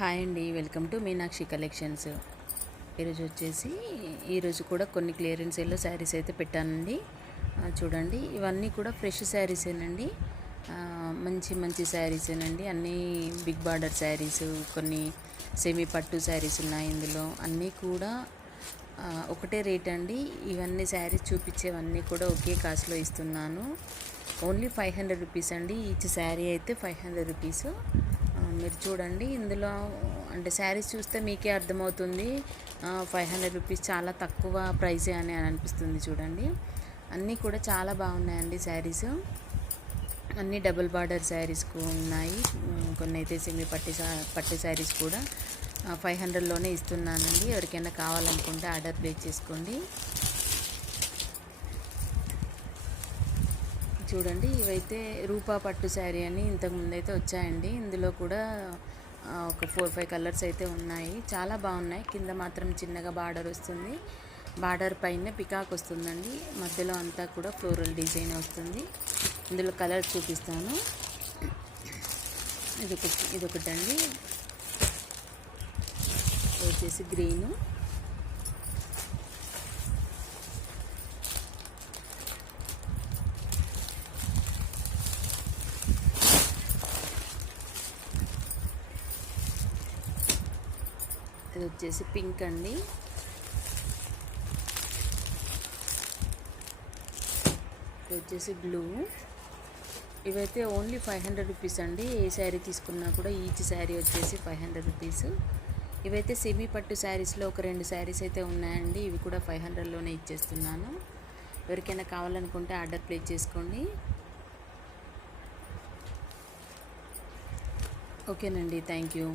Hi అండి, welcome to Meenakshi collections. ఈరోజు కూడా కొన్ని క్లియరెన్స్ సేల్లో శారీస్ అయితే పెట్టానండి. చూడండి, ఇవన్నీ కూడా ఫ్రెష్ శారీసేనండి. మంచి మంచి శారీసేనండి. అన్నీ బిగ్ బార్డర్ శారీస్, కొన్ని సెమీ పట్టు శారీస్ ఉన్నాయి. ఇందులో అన్నీ కూడా ఒకటే రేట్ అండి. ఇవన్నీ శారీస్ చూపించేవన్నీ కూడా ఒకే కాస్ట్లో ఇస్తున్నాను. ఓన్లీ 500 రూపీస్ అండి. ఈచ్ శారీ అయితే 500 రూపీస్. మీరు చూడండి, ఇందులో అంటే శారీస్ చూస్తే మీకే అర్థమవుతుంది 500 రూపీస్ చాలా తక్కువ ప్రైసే అని అనిపిస్తుంది. చూడండి, అన్నీ కూడా చాలా బాగున్నాయండి శారీస్. అన్నీ డబుల్ బార్డర్ శారీస్ ఉన్నాయి. కొన్ని అయితే సెమీ పట్టు శారీస్ కూడా 500లోనే ఇస్తున్నానండి. ఎవరికైనా కావాలనుకుంటే ఆర్డర్ ప్లేస్ చేసుకోండి. చూడండి, ఇవైతే రూపా పట్టు శారీ అని ఇంతకుముందు అయితే వచ్చాయండి. ఇందులో కూడా ఒక 4-5 కలర్స్ అయితే ఉన్నాయి. చాలా బాగున్నాయి. కింద మాత్రం చిన్నగా బార్డర్ వస్తుంది. బార్డర్ పైన పికాక్ వస్తుందండి. మధ్యలో అంతా కూడా ఫ్లోరల్ డిజైన్ వస్తుంది. ఇందులో కలర్స్ చూపిస్తాను. ఇదొకటండి, వచ్చేసి గ్రీను, ఇది వచ్చేసి పింక్ అండి, ఇది వచ్చేసి బ్లూ. ఇవైతే ఓన్లీ 500 రూపీస్ అండి. ఏ శారీ తీసుకున్నా కూడా ఈచ్ శారీ వచ్చేసి 500 రూపీస్. ఇవైతే సెమీ పట్టు శారీస్లో ఒక 2 శారీస్ అయితే ఉన్నాయండి. ఇవి కూడా 500లోనే ఇచ్చేస్తున్నాను. ఎవరికైనా కావాలనుకుంటే ఆర్డర్ ప్లేస్ చేసుకోండి. ఓకేనండి, థ్యాంక్ యూ.